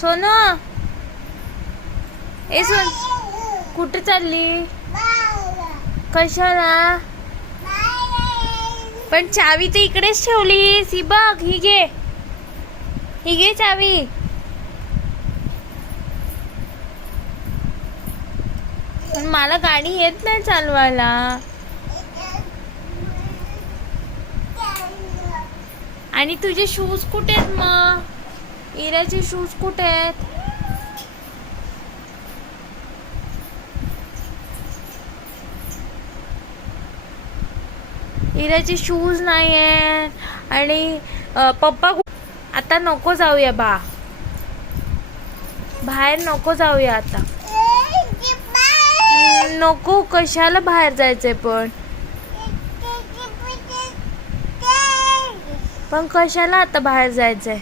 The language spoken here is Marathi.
सोनू ए सोन कुठे चालली? कशाला? पण चावी तर इकडेच ठेवलीस. ही बघ, ही घे चावी. पण मला गाडी येत नाही चालवायला. आणि तुझे शूज कुठे आहेत मग? इराचे शूज कुठे आहेत? इराचे शूज नाही आहेत. आणि पप्पा आता नको जाऊया बाहेर नको जाऊया आता. नको, कशाला बाहेर जायचंय? पण कशाला आता बाहेर जायचंय?